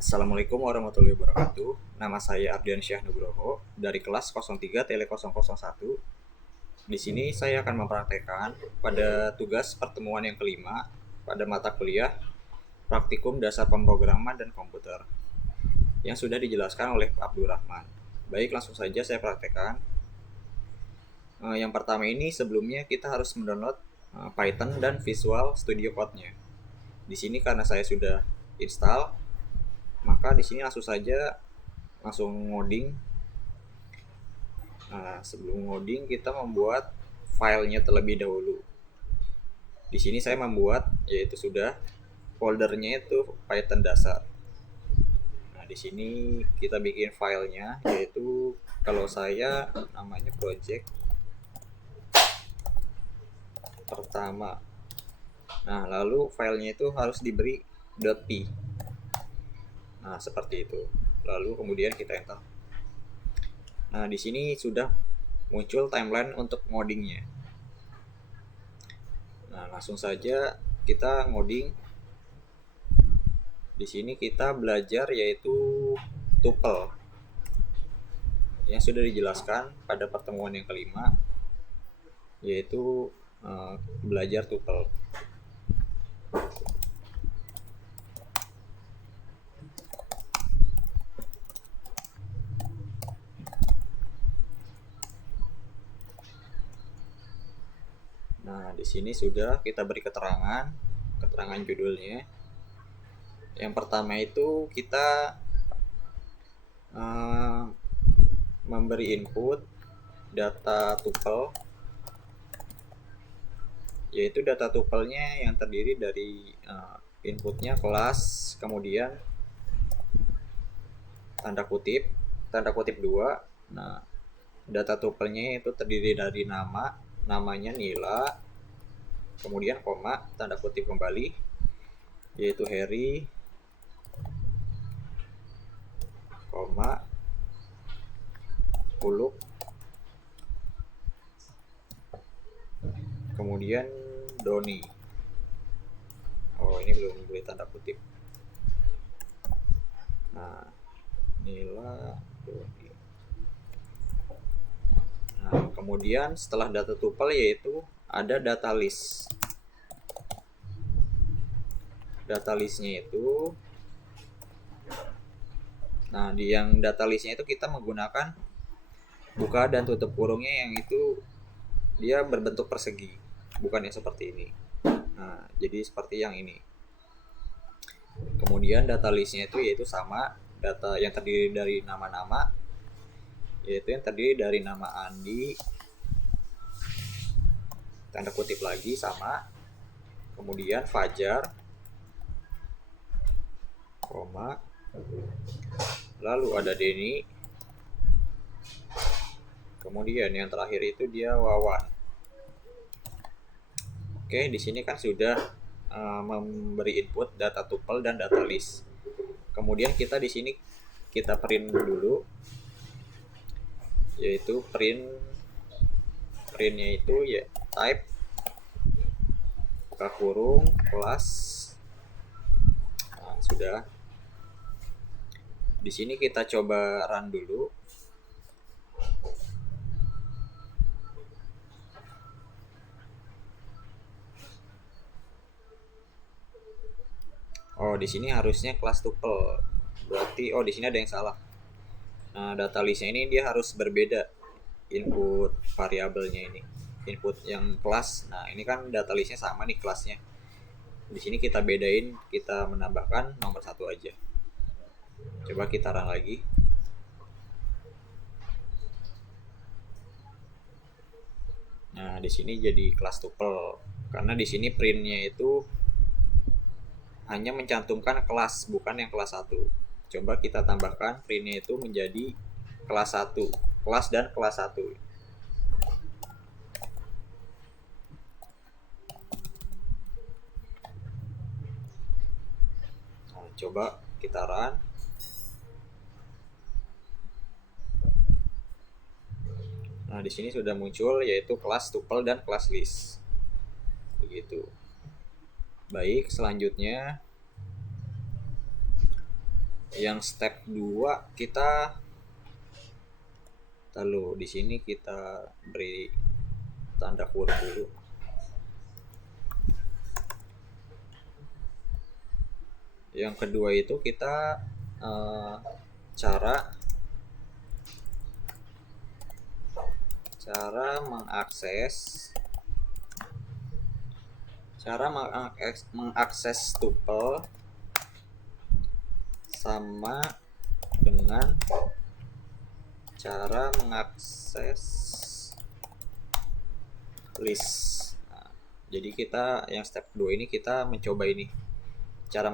Assalamualaikum warahmatullahi wabarakatuh. Nama saya Ardian Syah Nugroho dari kelas 03 Tele 001. Di sini saya akan mempraktekkan pada tugas pertemuan yang kelima pada mata kuliah Praktikum Dasar Pemrograman dan Komputer yang sudah dijelaskan oleh Pak Abdurrahman. Baik, langsung saja saya praktekkan. Yang pertama ini sebelumnya kita harus mendownload Python dan Visual Studio Code-nya. Di sini karena saya sudah install, maka di sini langsung ngoding. Nah, sebelum ngoding kita membuat filenya terlebih dahulu. Di sini saya membuat yaitu sudah foldernya itu Python dasar. Nah, di sini kita bikin filenya yaitu kalau saya namanya project pertama. Nah, lalu filenya itu harus diberi .p. Nah, seperti itu. Lalu kemudian kita enter. Nah, di sini sudah muncul timeline untuk ngodingnya. Nah, langsung saja kita ngoding. Di sini kita belajar yaitu tuple yang sudah dijelaskan pada pertemuan yang kelima, yaitu belajar tuple. Nah, di sini sudah kita beri keterangan judulnya. Yang pertama itu kita memberi input data tuple, yaitu data tuplenya yang terdiri dari inputnya kelas, kemudian tanda kutip 2. Nah, data tuplenya itu terdiri dari namanya Nila, kemudian koma, tanda kutip kembali, yaitu Harry, koma, Kuluk, kemudian Doni. Oh, ini belum beri tanda kutip. Nah, Nila, Doni. Nah, kemudian setelah data tuple yaitu ada data list. Data listnya itu, nah di yang data listnya itu kita menggunakan buka dan tutup kurungnya yang itu dia berbentuk persegi, bukan yang seperti ini. Nah, jadi seperti yang ini. Kemudian data listnya itu yaitu sama, data yang terdiri dari nama-nama, yaitu yang terdiri dari nama Andi, tanda kutip lagi sama, kemudian Fajar, koma, lalu ada Denny, kemudian yang terakhir itu dia Wawan. Oke, di sini kan sudah memberi input data tuple dan data list. Kemudian kita di sini kita print dulu, yaitu printnya itu ya type buka kurung kelas. Nah, sudah. Di sini kita coba run dulu. Oh, di sini harusnya kelas tuple. Berarti di sini ada yang salah. Nah, data listnya ini dia harus berbeda input variabelnya ini. Input yang kelas. Nah, ini kan data listnya sama nih kelasnya. Di sini kita bedain, kita menambahkan nomor 1 aja. Coba kita run lagi. Nah, di sini jadi kelas tuple karena di sini printnya itu hanya mencantumkan kelas, bukan yang kelas 1. Coba kita tambahkan printnya itu menjadi kelas 1, kelas dan kelas 1. Nah, coba kita run. Nah, di sini sudah muncul yaitu kelas tuple dan kelas list. Begitu. Baik, selanjutnya Yang step 2 kita lalu di sini kita beri tanda kurung dulu. Yang kedua itu kita cara mengakses tuple sama dengan cara mengakses list. Nah, jadi kita yang step 2 ini kita mencoba ini cara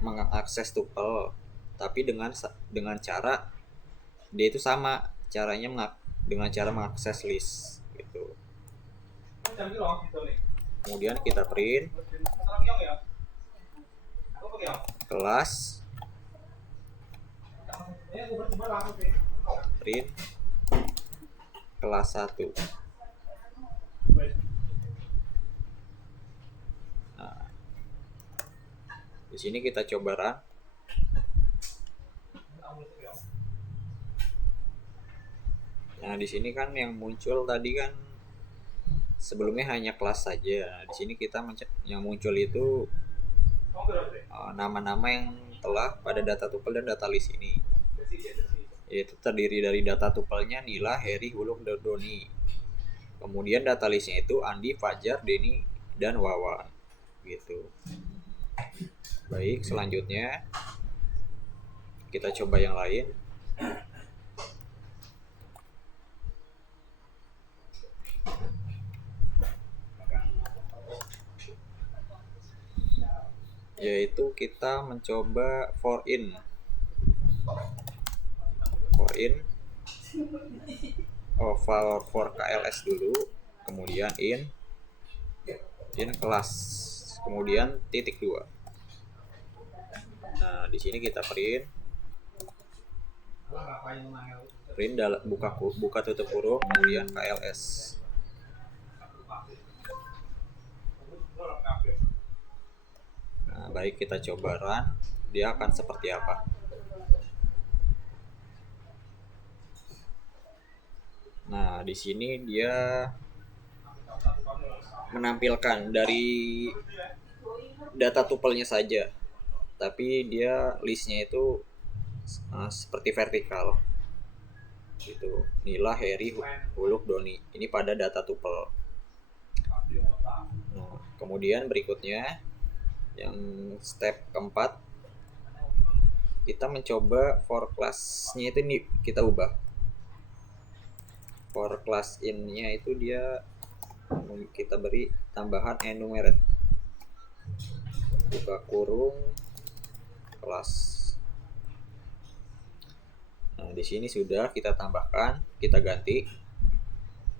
mengakses tuple, tapi dengan cara dia itu sama caranya dengan cara mengakses list gitu. Kemudian kita print kelas kelas 1. Nah, di sini kita coba run. Nah, di sini kan yang muncul tadi kan sebelumnya hanya kelas saja. Di sini kita yang muncul itu nama-nama yang telah pada data tuple dan data list ini. Yaitu terdiri dari data tuplenya Nila, Heri, Huluk, dan Doni. Kemudian data listnya itu Andi, Fajar, Denny, dan Wawan. Gitu. Baik, selanjutnya kita coba yang lain. Yaitu kita mencoba for KLS dulu, kemudian in kelas, kemudian titik 2. Nah, di sini kita print buka tutup kurung, kemudian KLS. Nah, baik, kita coba run, dia akan seperti apa. Nah, di sini dia menampilkan dari data tuplenya saja, tapi dia listnya itu seperti vertikal gitu. Nila, Heri, Huluk, Doni. Ini pada data tuple. Nah, kemudian berikutnya yang step keempat kita mencoba for class-nya itu nih kita ubah. For class in-nya itu dia kita beri tambahan enumerate, buka kurung kelas. Nah, di sini sudah kita tambahkan, kita ganti,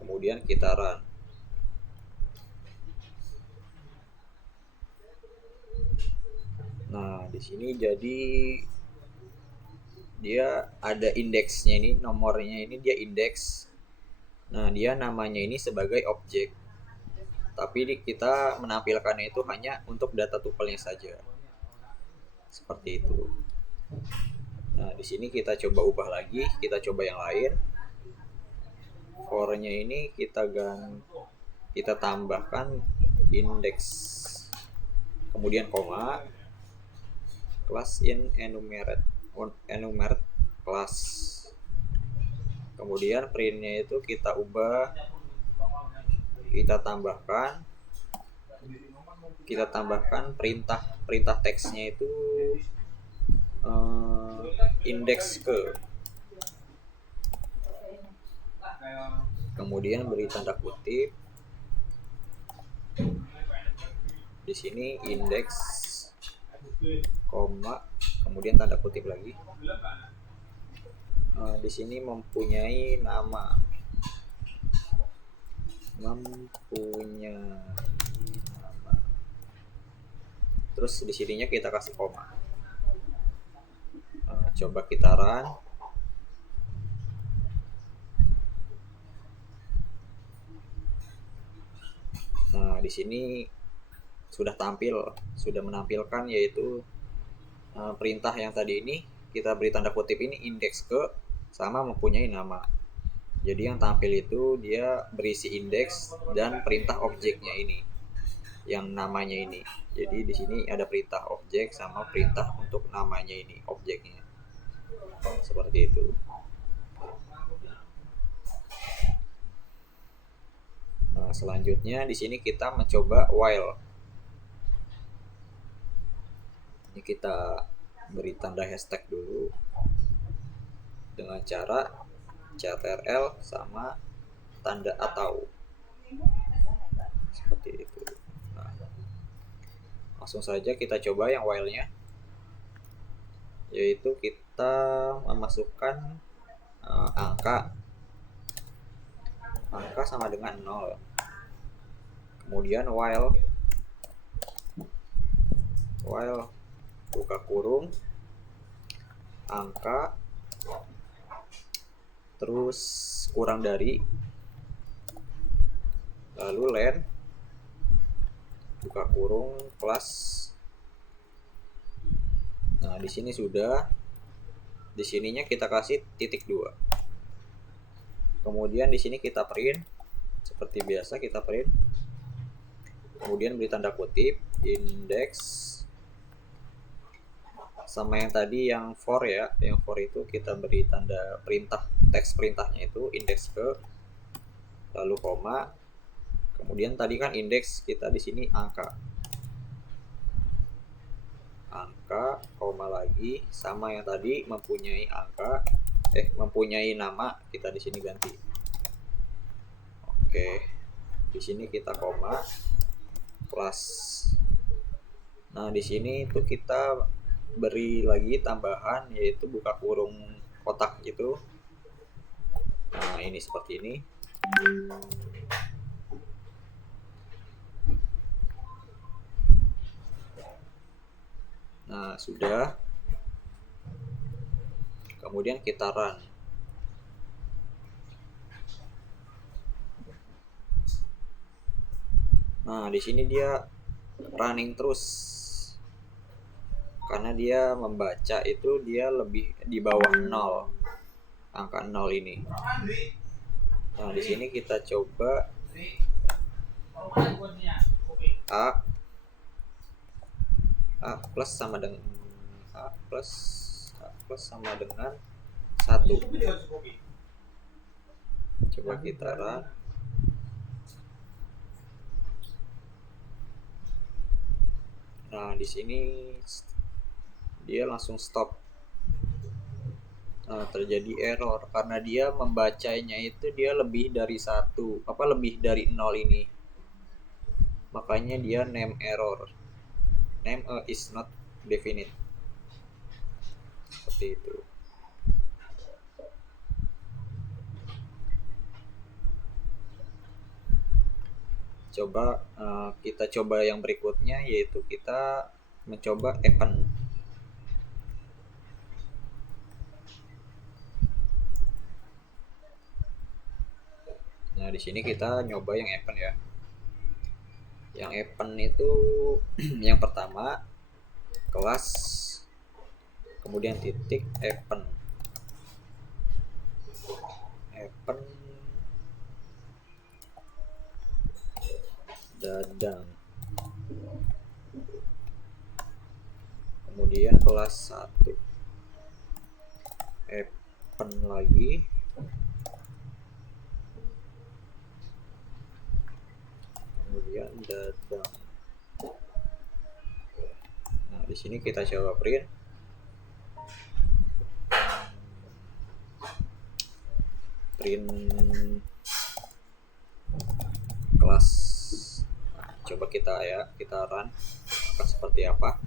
kemudian kita run. Nah, di sini jadi dia ada indeksnya, ini nomornya ini dia indeks. Nah, dia namanya ini sebagai objek, tapi kita menampilkannya itu hanya untuk data tuplenya saja, seperti itu. Nah, di sini kita coba ubah lagi, kita coba yang lain. For-nya ini kita tambahkan indeks, kemudian koma, class in enumerate class. Kemudian print-nya itu kita ubah, kita tambahkan perintah teksnya itu indeks ke, kemudian beri tanda kutip di sini indeks, koma, kemudian tanda kutip lagi. Di sini mempunyai nama, terus di sininya kita kasih koma. Coba kita run. Nah, di sini sudah menampilkan yaitu perintah yang tadi ini kita beri tanda kutip ini indeks ke sama mempunyai nama. Jadi yang tampil itu dia berisi indeks dan perintah objeknya ini, yang namanya ini. Jadi di sini ada perintah objek sama perintah untuk namanya ini, objeknya. Seperti itu. Nah, selanjutnya di sini kita mencoba while. Ini kita beri tanda hashtag dulu dengan cara CTRL sama tanda atau seperti itu. Nah, langsung saja kita coba yang while-nya, yaitu kita memasukkan angka sama dengan 0. Kemudian while buka kurung angka terus kurang dari, lalu len buka kurung plus. Nah, di sini sudah, di sininya kita kasih titik 2. Kemudian di sini kita print seperti biasa, kita print. Kemudian beri tanda kutip indeks sama yang tadi yang for ya, yang for itu kita beri tanda perintah, teks perintahnya itu indeks ke, lalu koma. Kemudian tadi kan indeks kita di sini angka, koma lagi, sama yang tadi mempunyai angka, mempunyai nama, kita di sini ganti. Oke, di sini kita koma plus. Nah, di sini itu kita beri lagi tambahan, yaitu buka kurung kotak gitu. Nah, ini seperti ini. Nah, sudah. Kemudian kita run. Nah, di sini dia running terus. Karena dia membaca itu dia lebih di bawah 0. Angka 0 ini. Nah, di sini kita coba A plus sama dengan A plus sama dengan 1. Coba kita run. Nah, di sini dia langsung stop. Nah, terjadi error karena dia membacanya itu dia lebih dari 1, lebih dari 0 ini. Makanya dia name error. Name is not definite. Seperti itu. Coba kita coba yang berikutnya, yaitu kita mencoba append. Nah, di sini kita nyoba yang append ya. Yang append itu yang pertama kelas, kemudian titik append dadang, kemudian kelas 1 append lagi, kemudian dadang. Nah, di sini kita coba print. Kelas. Nah, coba kita run akan seperti apa.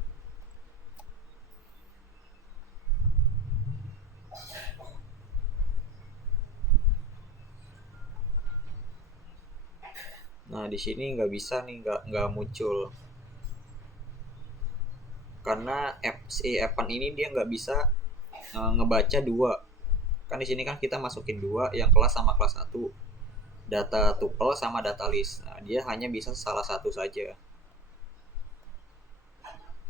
Nah, di sini nggak bisa nih, nggak muncul karena si append ini dia nggak bisa ngebaca 2. Kan di sini kan kita masukin 2, yang kelas sama kelas 1, data tuple sama data list. Nah, dia hanya bisa salah satu saja.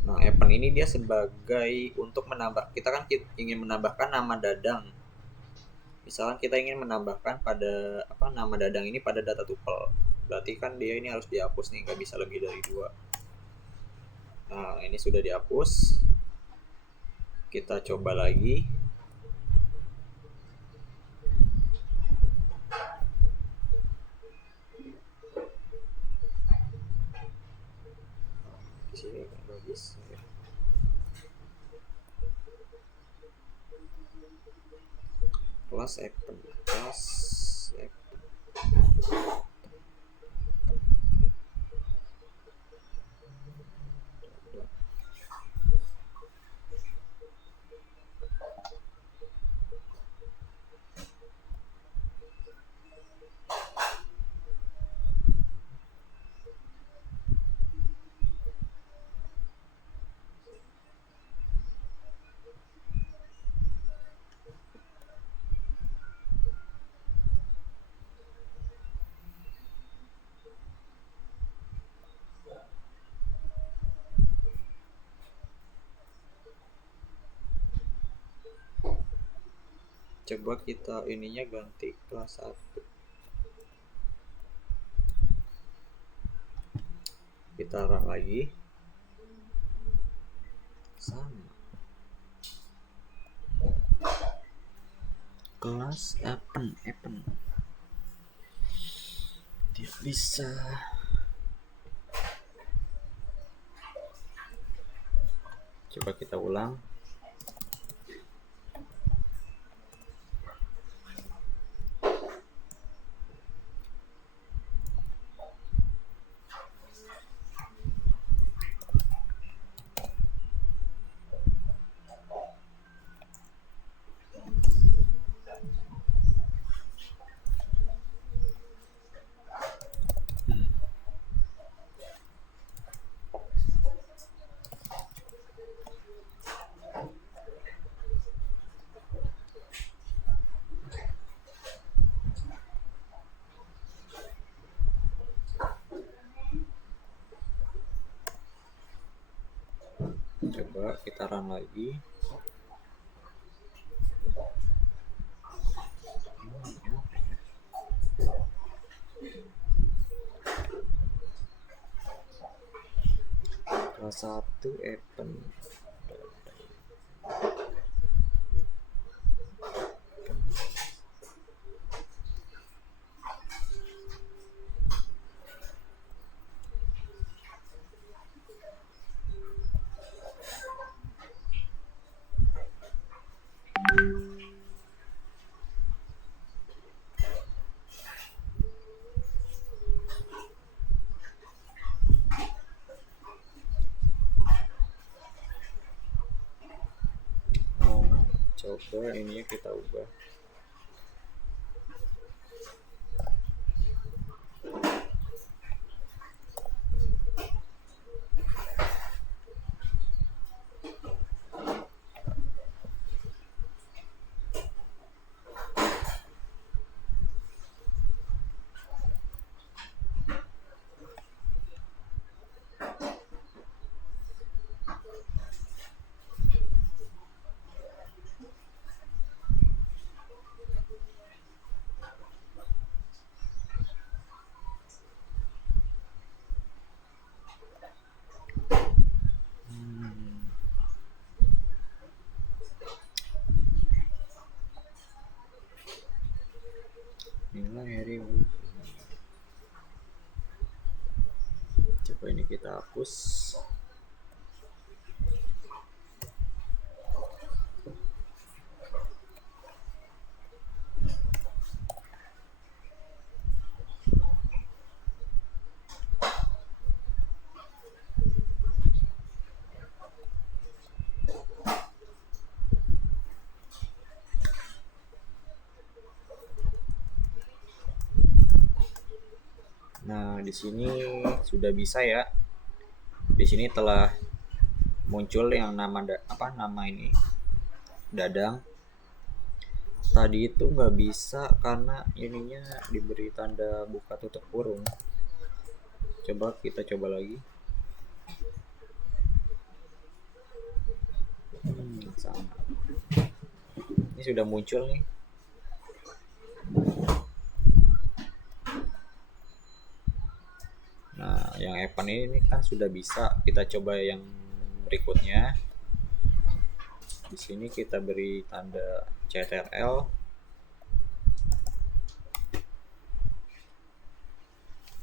Nah, append ini dia sebagai untuk menambah, kita kan ingin menambahkan nama Dadang. Misalkan kita ingin menambahkan pada nama Dadang ini pada data tuple, berarti kan dia ini harus dihapus nih, nggak bisa lebih dari 2. Nah, ini sudah dihapus. Kita coba lagi. Di sini nggak bisa ya. Kelas open. Coba kita ininya ganti kelas 1. Kita run lagi. Sama. Kelas open. Tidak bisa. Coba kita ulang. Coba kita run lagi. Kelas 1 open. Coba ini kita ubah. Nilai coba ini kita hapus. Nah, di sini sudah bisa ya. Di sini telah muncul yang nama ini Dadang. Tadi itu nggak bisa karena ininya diberi tanda buka tutup kurung. Coba kita coba lagi. Ini sudah muncul nih. Nah, yang Evan ini kan sudah bisa. Kita coba yang berikutnya. Di sini kita beri tanda CTRL.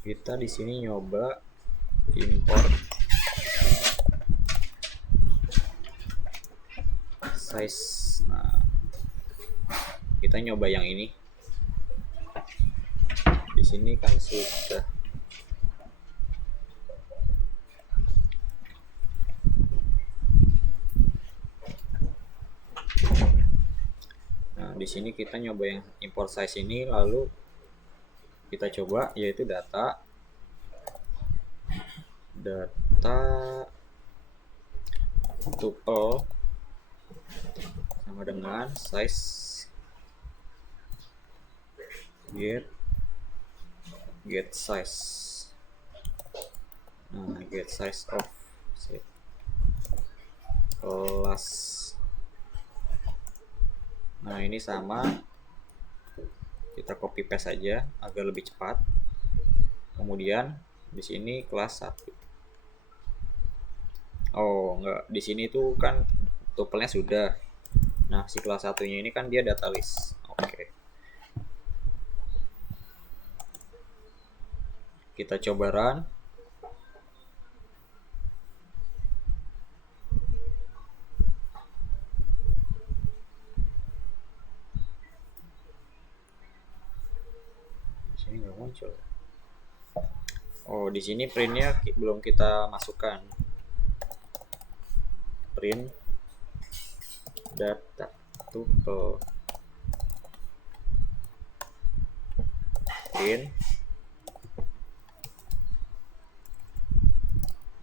Kita di sini nyoba import size. Nah, kita nyoba yang ini. Di sini kan sudah. Nah, di sini kita nyoba yang import size ini, lalu kita coba yaitu data tuple sama dengan size get size. Nah, get size of kelas. Nah, ini sama, kita copy paste saja agar lebih cepat. Kemudian di sini kelas 1. Oh, enggak, di sini tuh kan tuple-nya sudah. Nah, si kelas satunya ini kan dia data list. Oke. Kita coba run. Sini nggak muncul. Oh, di sini printnya belum kita masukkan. Print data tuple. Print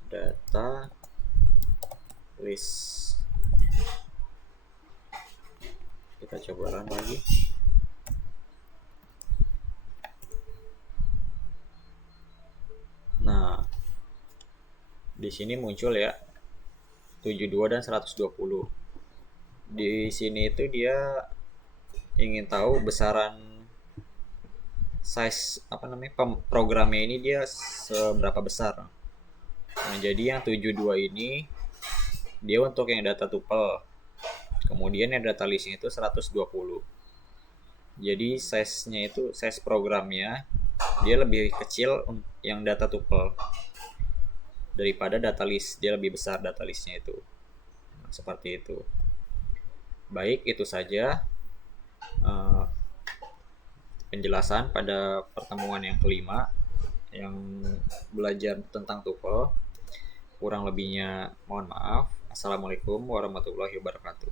data list. Kita coba run lagi. Nah, di sini muncul ya 72 dan 120. Di sini itu dia ingin tahu besaran size programnya ini dia seberapa besar. Nah, jadi yang 72 ini dia untuk yang data tuple. Kemudian yang data listnya itu 120. Jadi size-nya itu size programnya dia lebih kecil yang data tuple daripada data list. Dia lebih besar data listnya itu. Nah, seperti itu. Baik, itu saja penjelasan pada pertemuan yang kelima yang belajar tentang tuple. Kurang lebihnya mohon maaf. Assalamualaikum warahmatullahi wabarakatuh.